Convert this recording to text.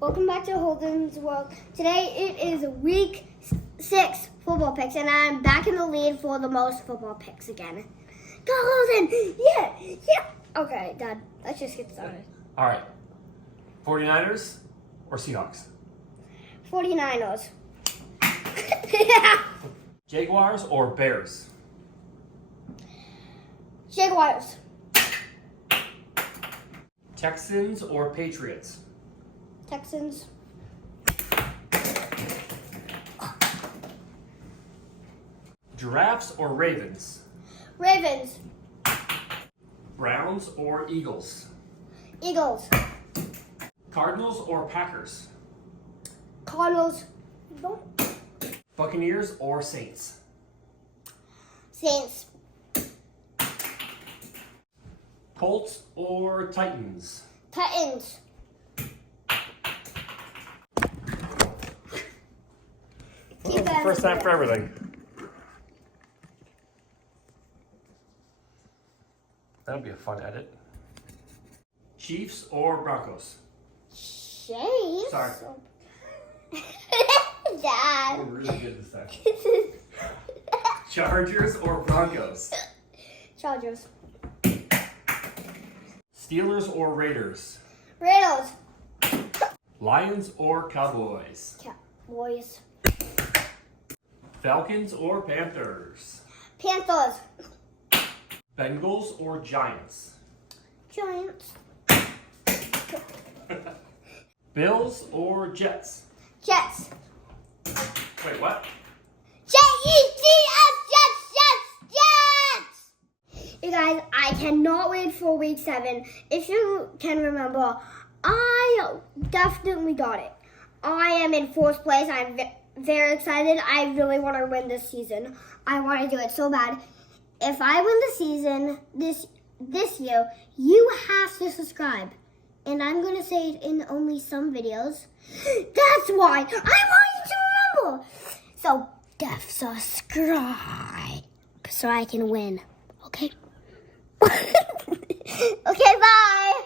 Welcome back to Holden's World. Today it is week 6 football picks, and I'm back in the lead for the most football picks again. Go Holden! Yeah! Okay, Dad, let's just get started. All right. 49ers or Seahawks? 49ers. Jaguars or Bears? Jaguars. Texans or Patriots? Texans. Giraffes or Ravens? Ravens. Browns or Eagles? Eagles. Cardinals or Packers? Cardinals. Buccaneers or Saints? Saints. Colts or Titans? Titans. First time for everything. That'll be a fun edit. Chiefs or Broncos? Chiefs. Sorry. Dad. We're really good this time. Chargers or Broncos? Chargers. Steelers or Raiders? Raiders. Lions or Cowboys? Cowboys. Falcons or Panthers? Panthers. Bengals or Giants? Giants. Bills or Jets? Jets. Wait, what? Jets. You guys, I cannot wait for week 7. If you can remember, I definitely got it. I am in 4th place. I'm very excited. I really want to win this season. I want to do it so bad. If I win the season this year, you have to subscribe. And I'm going to say it in only some videos. That's why I want you to remember. So, subscribe so I can win. Okay? Okay, bye.